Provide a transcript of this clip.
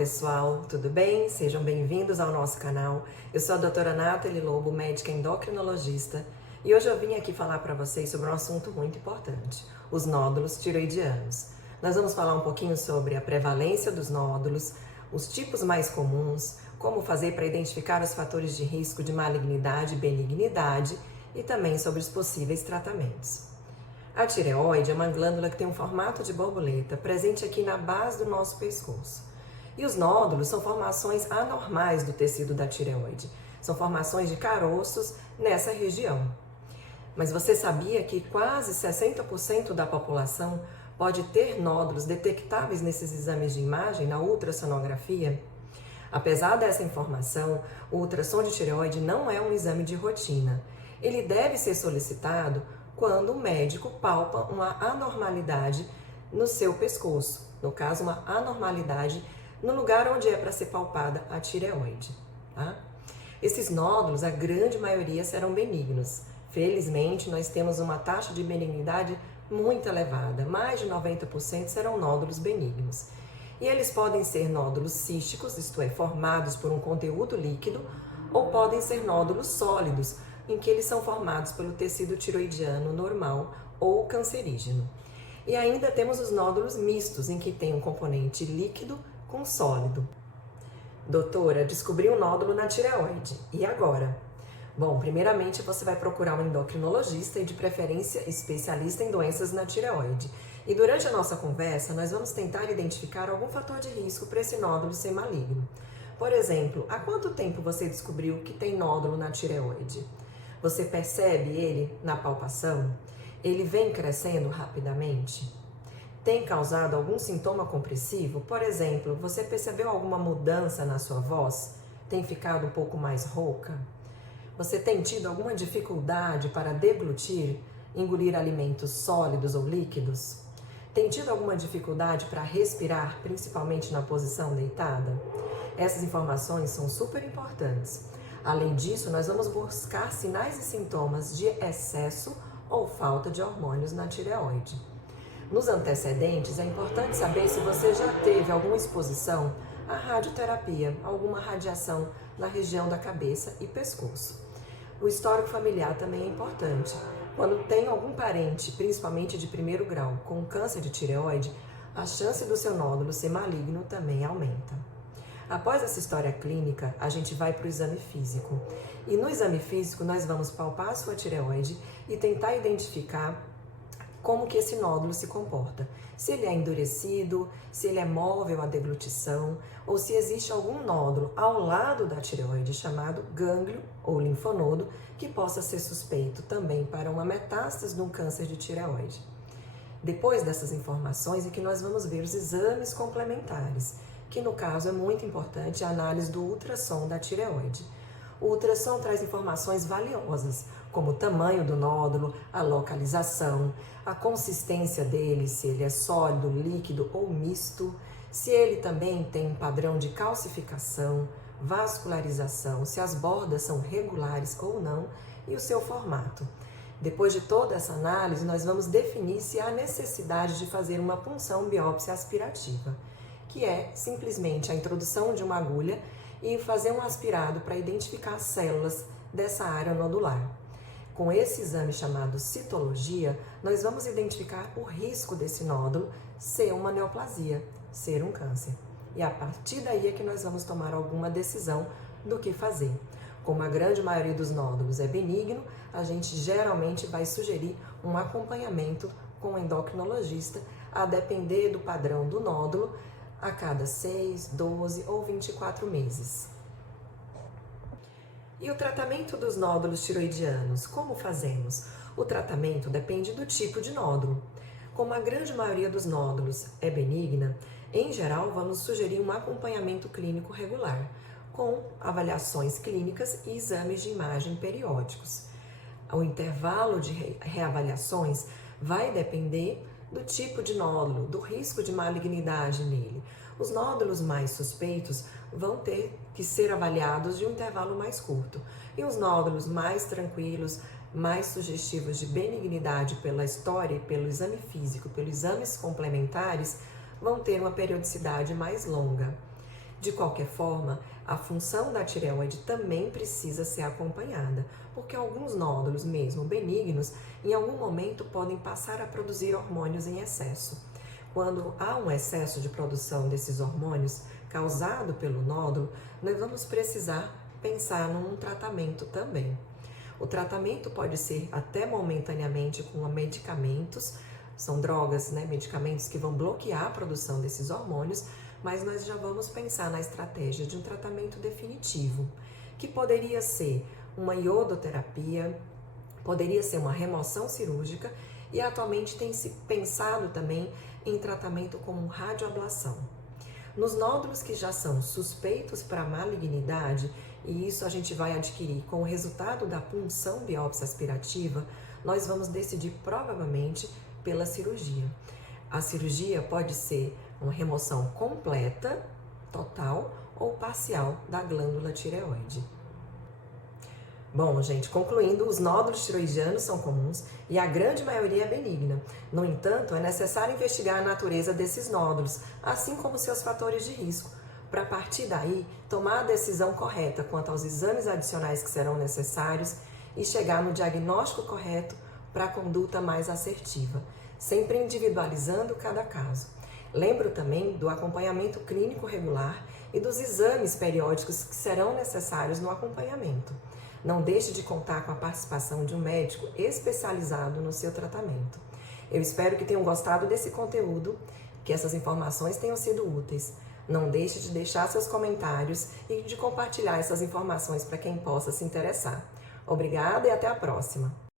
pessoal, tudo bem? Sejam bem-vindos ao nosso canal. Eu sou a doutora Nathalie Lobo, médica endocrinologista, e hoje eu vim aqui falar para vocês sobre um assunto muito importante, os nódulos tiroidianos. Nós vamos falar um pouquinho sobre a prevalência dos nódulos, os tipos mais comuns, como fazer para identificar os fatores de risco de malignidade e benignidade e também sobre os possíveis tratamentos. A tireoide é uma glândula que tem um formato de borboleta, presente aqui na base do nosso pescoço. E os nódulos são formações anormais do tecido da tireoide. São formações de caroços nessa região. Mas você sabia que quase 60% da população pode ter nódulos detectáveis nesses exames de imagem, na ultrassonografia? Apesar dessa informação, o ultrassom de tireoide não é um exame de rotina. Ele deve ser solicitado quando o médico palpa uma anormalidade no seu pescoço, no caso, uma anormalidade no lugar onde é para ser palpada a tireoide. Tá? Esses nódulos, a grande maioria, serão benignos. Felizmente, nós temos uma taxa de benignidade muito elevada, mais de 90% serão nódulos benignos. E eles podem ser nódulos císticos, isto é, formados por um conteúdo líquido, ou podem ser nódulos sólidos, em que eles são formados pelo tecido tiroidiano normal ou cancerígeno. E ainda temos os nódulos mistos, em que tem um componente líquido com sólido. Doutora, descobri um nódulo na tireoide. E agora? Bom, primeiramente você vai procurar um endocrinologista e de preferência especialista em doenças na tireoide. E durante a nossa conversa, nós vamos tentar identificar algum fator de risco para esse nódulo ser maligno. Por exemplo, há quanto tempo você descobriu que tem nódulo na tireoide? Você percebe ele na palpação? Ele vem crescendo rapidamente? Tem causado algum sintoma compressivo? Por exemplo, você percebeu alguma mudança na sua voz? Tem ficado um pouco mais rouca? Você tem tido alguma dificuldade para deglutir, engolir alimentos sólidos ou líquidos? Tem tido alguma dificuldade para respirar, principalmente na posição deitada? Essas informações são super importantes. Além disso, nós vamos buscar sinais e sintomas de excesso ou falta de hormônios na tireoide. Nos antecedentes, é importante saber se você já teve alguma exposição à radioterapia, alguma radiação na região da cabeça e pescoço. O histórico familiar também é importante. Quando tem algum parente, principalmente de primeiro grau, com câncer de tireoide, a chance do seu nódulo ser maligno também aumenta. Após essa história clínica, a gente vai para o exame físico. E no exame físico, nós vamos palpar a sua tireoide e tentar identificar como que esse nódulo se comporta. Se ele é endurecido, se ele é móvel à deglutição, ou se existe algum nódulo ao lado da tireoide chamado gânglio ou linfonodo, que possa ser suspeito também para uma metástase de um câncer de tireoide. Depois dessas informações é que nós vamos ver os exames complementares, que no caso é muito importante a análise do ultrassom da tireoide. O ultrassom traz informações valiosas, como o tamanho do nódulo, a localização, a consistência dele, se ele é sólido, líquido ou misto, se ele também tem um padrão de calcificação, vascularização, se as bordas são regulares ou não e o seu formato. Depois de toda essa análise, nós vamos definir se há necessidade de fazer uma punção biópsia aspirativa, que é simplesmente a introdução de uma agulha e fazer um aspirado para identificar as células dessa área nodular. Com esse exame chamado citologia, nós vamos identificar o risco desse nódulo ser uma neoplasia, ser um câncer. E a partir daí é que nós vamos tomar alguma decisão do que fazer. Como a grande maioria dos nódulos é benigno, a gente geralmente vai sugerir um acompanhamento com o endocrinologista, a depender do padrão do nódulo, a cada 6, 12 ou 24 meses. E o tratamento dos nódulos tiroidianos, como fazemos? O tratamento depende do tipo de nódulo. Como a grande maioria dos nódulos é benigna, em geral vamos sugerir um acompanhamento clínico regular, com avaliações clínicas e exames de imagem periódicos. O intervalo de reavaliações vai depender do tipo de nódulo, do risco de malignidade nele. Os nódulos mais suspeitos vão ter que ser avaliados de um intervalo mais curto. E os nódulos mais tranquilos, mais sugestivos de benignidade pela história e pelo exame físico, pelos exames complementares, vão ter uma periodicidade mais longa. De qualquer forma, a função da tireoide também precisa ser acompanhada, porque alguns nódulos, mesmo benignos, em algum momento podem passar a produzir hormônios em excesso. Quando há um excesso de produção desses hormônios causado pelo nódulo, nós vamos precisar pensar num tratamento também. O tratamento pode ser até momentaneamente com medicamentos, são drogas, medicamentos que vão bloquear a produção desses hormônios, mas nós já vamos pensar na estratégia de um tratamento definitivo, que poderia ser uma iodoterapia, poderia ser uma remoção cirúrgica e atualmente tem se pensado também em tratamento como radioablação. Nos nódulos que já são suspeitos para malignidade, e isso a gente vai adquirir com o resultado da punção biópsia aspirativa, nós vamos decidir provavelmente pela cirurgia. A cirurgia pode ser uma remoção completa, total ou parcial da glândula tireoide. Bom, gente, concluindo, os nódulos tiroidianos são comuns e a grande maioria é benigna. No entanto, é necessário investigar a natureza desses nódulos, assim como seus fatores de risco, para a partir daí tomar a decisão correta quanto aos exames adicionais que serão necessários e chegar no diagnóstico correto para a conduta mais assertiva, sempre individualizando cada caso. Lembro também do acompanhamento clínico regular e dos exames periódicos que serão necessários no acompanhamento. Não deixe de contar com a participação de um médico especializado no seu tratamento. Eu espero que tenham gostado desse conteúdo, que essas informações tenham sido úteis. Não deixe de deixar seus comentários e de compartilhar essas informações para quem possa se interessar. Obrigada e até a próxima!